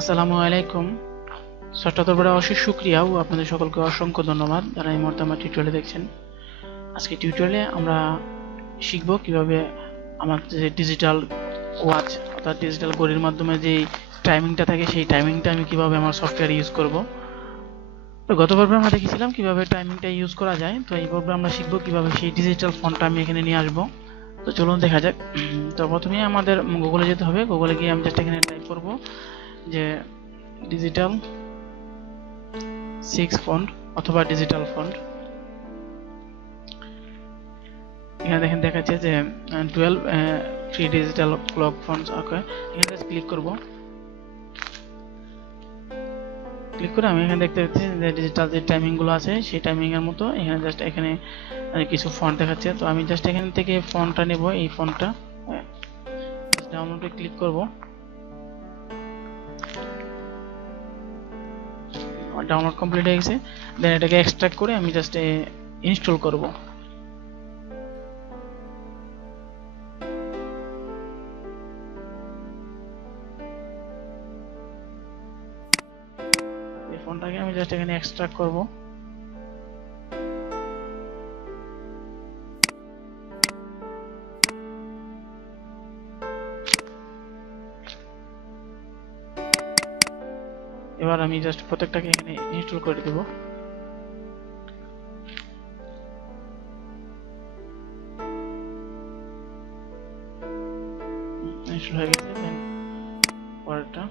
আসসালামু আলাইকুম। সফটওয়্যার তরফে অশেষ শুকরিয়া ও আপনাদের সকলকে অসংখ্য ধন্যবাদ যারা এই মুহূর্তে আমার টিউটোরিয়ালে দেখছেন। আজকে টিউটোরিয়ালে আমরা শিখব কিভাবে আমাদের যে ডিজিটাল ওয়াচ অর্থাৎ ডিজিটাল ঘড়ির মাধ্যমে যে টাইমিংটা থাকে সেই টাইমিংটা আমি কিভাবে আমার সফটওয়্যারে ইউজ করব। তো গত পর্বে আমরা দেখেছিলাম কিভাবে টাইমিংটা ইউজ করা যায়। তো এই পর্বে আমরা শিখব কিভাবে সেই ডিজিটাল ফন্টটা আমি এখানে নিয়ে আসব। তো চলুন দেখা যাক। তো প্রথমে আমাদের গুগলে যেতে হবে। গুগলে গিয়ে আমি জাস্ট এখানে টাইপ করব যে ডিজিটাল 6 ফন্ট অথবা ডিজিটাল ফন্ট। এখানে দেখেন দেখাচ্ছে যে 12 ফ্রি ডিজিটাল ক্লক ফন্টস। ওকে, এখানে জাস্ট ক্লিক করব। ক্লিক করে আমি এখানে দেখতে পাচ্ছি যে ডিজিটাল যে টাইমিং গুলো আছে সেই টাইমিং এর মতো এখানে জাস্ট এখানে কিছু ফন্ট দেখাচ্ছে। তো আমি জাস্ট এখান থেকে ফন্টটা নেব, এই ফন্টটা ডাউনলোডে ক্লিক করব। ডাউনলোড কমপ্লিট হয়ে গেছে। দেন এটাকে এক্সট্রাক্ট করে আমি জাস্ট ইনস্টল করব। এই ফন্টটাকে আমি জাস্ট এখানে এক্সট্রাক্ট করব। এবার আমি জাস্ট প্রত্যেকটাকে এখানে ইনস্টল করে দেব। ইনস্টল হয়ে গেছে। দেন পরেরটা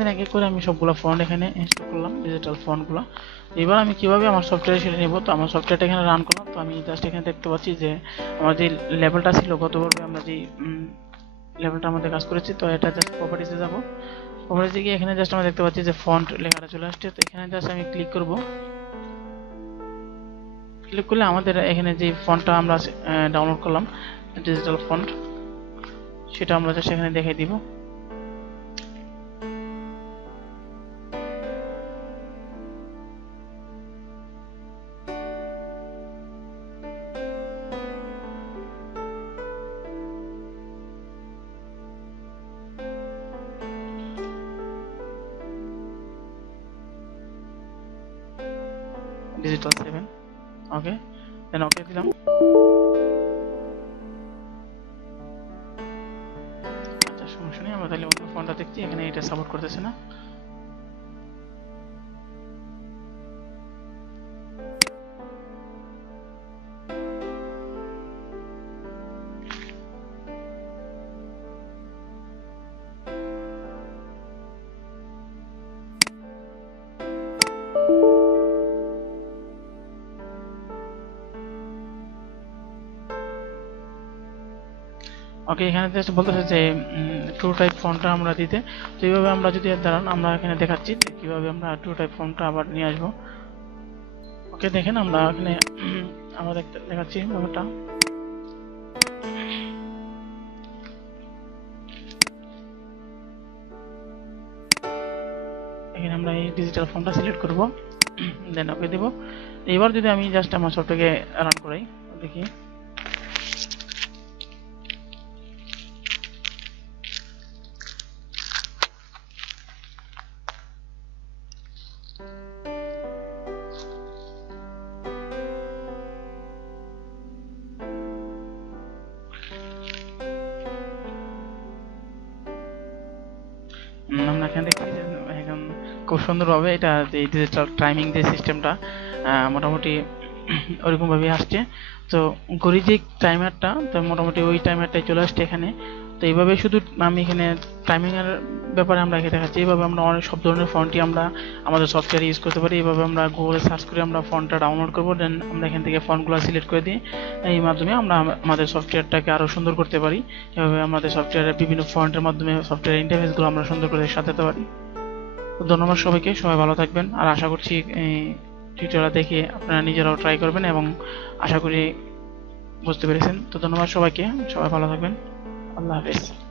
দেন এক এক করে আমি সবগুলো ফন্ট এখানে ইনস্টল করলাম, ডিজিটাল ফন্টগুলো। এবার আমি কিভাবে আমার সফটওয়্যারে সেটা নেব। তো আমার সফটওয়্যারটা এখানে রান করলাম। তো আমি জাস্ট এখানে দেখতে পাচ্ছি যে আমার যে লেভেলটা ছিল গতভাবে আমরা যে লেভেলটা আমাদের কাজ করেছি। তো এটা জাস্ট প্রপার্টিসে যাব। প্রপার্টিসে গিয়ে এখানে জাস্ট আমরা দেখতে পাচ্ছি যে ফন্ট লেখাটা চলে আসছে। তো এখানে জাস্ট আমি ক্লিক করব। ক্লিক করলে আমাদের এখানে যে ফন্টটা আমরা ডাউনলোড করলাম ডিজিটাল ফন্ট সেটা আমরা জাস্ট এখানে দেখাই দিব। ডিজিটাল 7। ওকে, দেন ওকে দিলাম। আচ্ছা, সমস্যা নেই, আমরা তাহলে অন্য ফোনটা দেখছি, এখানে এটা সাপোর্ট করতেছে না। ওকে, এখানে জাস্ট বলতেছে যে ট্রু টাইপ ফন্টটা আমরা দিতে। তো এইভাবে আমরা যদি দাঁড়ান আমরা এখানে দেখাচ্ছি কিভাবে আমরা ট্রু টাইপ ফন্টটা আবার নিয়ে আসবো। ওকে, দেখেন আমরা এখানে আমরা দেখাচ্ছি ব্যাপারটা। এখানে আমরা এই ডিজিটাল ফন্টটা সিলেক্ট করব, দেন ওকে দেব। এবার যদি আমি জাস্ট আমার সফটওয়্যারকে রান করাই দেখি। আমরা এখানে দেখছি যে এখন খুব সুন্দরভাবে এটা যে ডিজিটাল টাইমিং যে সিস্টেমটা মোটামুটি ওরকম ভাবে আসছে। তো ঘড়ি যে টাইমারটা, তো মোটামুটি ওই টাইমারটাই চলে আসছে এখানে। তো এইভাবে শুধু আমি এখানে টাইমিং এর ব্যাপারে আমরা এখানে দেখাচ্ছি। এইভাবে আমরা অনেক সব ধরনের ফন্টই আমরা আমাদের সফটওয়্যারে ইউজ করতে পারি। এইভাবে আমরা গুগলে সার্চ করে আমরা ফন্টটা ডাউনলোড করবো, দেন আমরা এখান থেকে ফন্টগুলো সিলেক্ট করে দিই। এই মাধ্যমে আমরা আমাদের সফটওয়্যারটাকে আরো সুন্দর করতে পারি। এভাবে আমাদের সফটওয়্যারের বিভিন্ন ফন্টের মাধ্যমে সফটওয়্যার ইন্টারফেসগুলো আমরা সুন্দর করে সাজাতে পারি। তো ধন্যবাদ সবাইকে, সবাই ভালো থাকবেন। আর আশা করছি টিউটোরিয়াল দেখে আপনারা নিজেরাও ট্রাই করবেন এবং আশা করি বুঝতে পেরেছেন। তো ধন্যবাদ সবাইকে, সবাই ভালো থাকবেন, আল্লাহ হাফেজ।